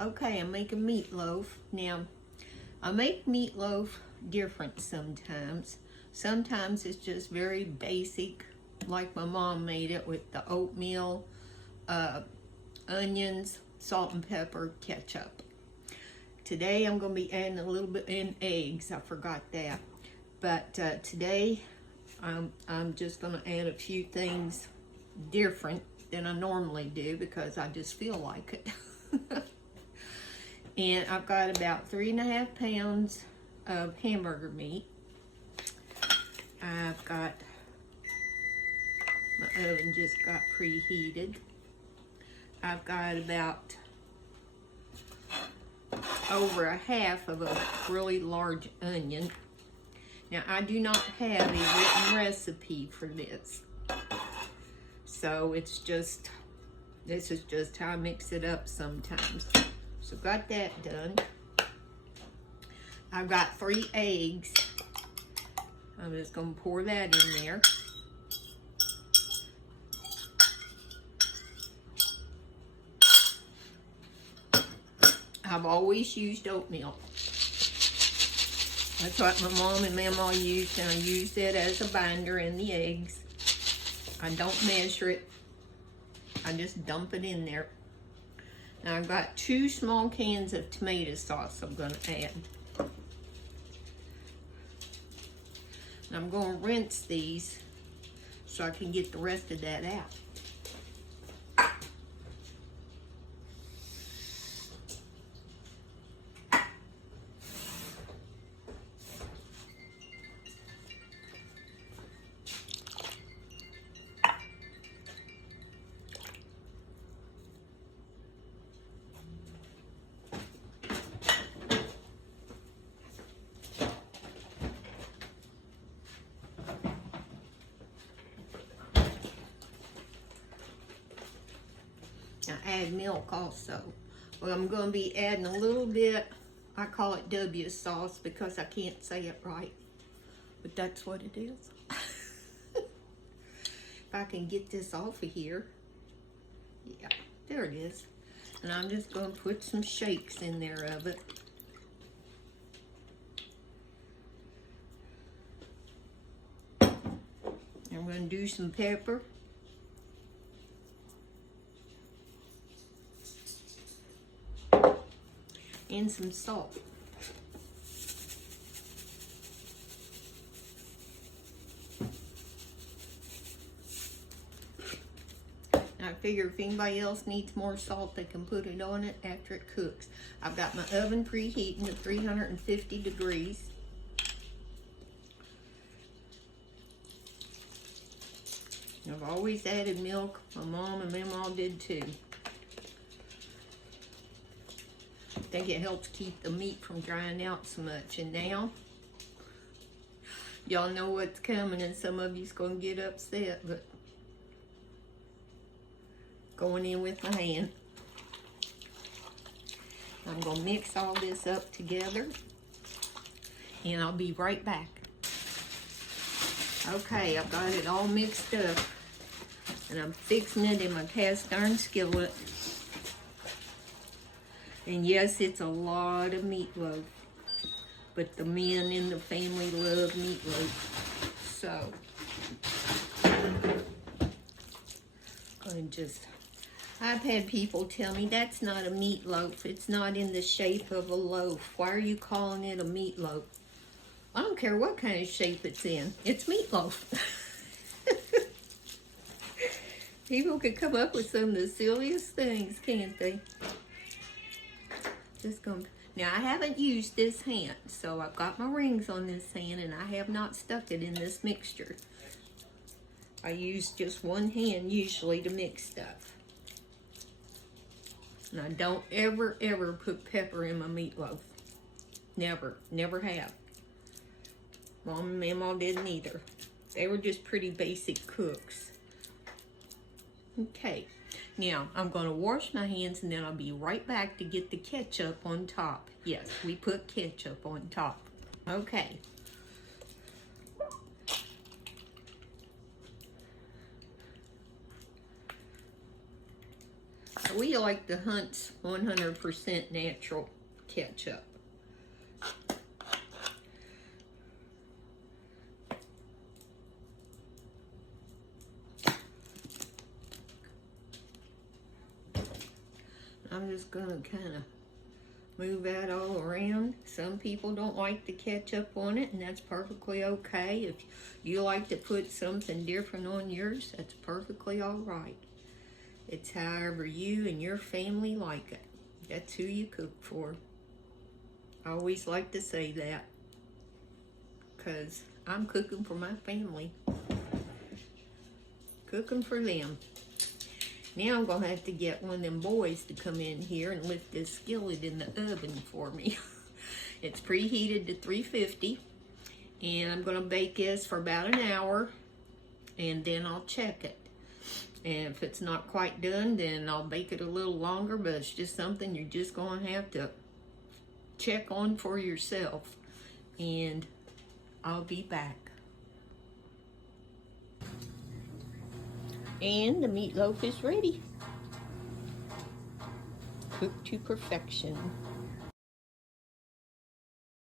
Okay, I'm making meatloaf. Now, I make meatloaf different sometimes. Sometimes it's just very basic, like my mom made it with the oatmeal, onions, salt and pepper, ketchup. Today I'm going to be adding a little bit in eggs. I forgot that. But today I'm just going to add a few things different than I normally do because I just feel like it. And I've got about 3.5 pounds of hamburger meat. I've got, my oven just got preheated. I've got about over a half of a really large onion. Now I do not have a written recipe for this. So it's just, this is just how I mix it up sometimes. So got that done. I've got 3 eggs. I'm just gonna pour that in there. I've always used oatmeal. That's what my mom and Mama used, and I used it as a binder in the eggs. I don't measure it. I just dump it in there. Now I've got 2 small cans of tomato sauce I'm going to add. And I'm going to rinse these so I can get the rest of that out. I add milk also. Well, I'm going to be adding a little bit, I call it W sauce because I can't say it right, but that's what it is. If I can get this off of here. Yeah, there it is. And I'm just going to put some shakes in there of it. I'm going to do some pepper. And some salt. I figure if anybody else needs more salt, they can put it on it after it cooks. I've got my oven preheating at 350 degrees. I've always added milk. My mom and them all did too. I think it helps keep the meat from drying out so much. And now, y'all know what's coming, and some of you's gonna get upset, but going in with my hand. I'm gonna mix all this up together, and I'll be right back. Okay, I've got it all mixed up, and I'm fixing it in my cast iron skillet. And yes, it's a lot of meatloaf, but the men in the family love meatloaf. So, I've had people tell me that's not a meatloaf. It's not in the shape of a loaf. Why are you calling it a meatloaf? I don't care what kind of shape it's in. It's meatloaf. People could come up with some of the silliest things, can't they? Now I haven't used this hand, so I've got my rings on this hand and I have not stuck it in this mixture. I use just one hand usually to mix stuff. And I don't ever put pepper in my meatloaf. Never have. Mom and Mama didn't either. They were just pretty basic cooks. Okay. Now, I'm going to wash my hands and then I'll be right back to get the ketchup on top. Yes, we put ketchup on top. Okay. We like the Hunt's 100% natural ketchup. I'm just gonna kind of move that all around. Some people don't like the ketchup on it, and that's perfectly okay. If you like to put something different on yours, that's perfectly all right. It's however you and your family like it. That's who you cook for. I always like to say that, because I'm cooking for my family. Cooking for them. Now I'm going to have to get one of them boys to come in here and lift this skillet in the oven for me. It's preheated to 350, and I'm going to bake this for about an hour, and then I'll check it. And if it's not quite done, then I'll bake it a little longer, but it's just something you're just going to have to check on for yourself. And I'll be back. And the meatloaf is ready. Cooked to perfection.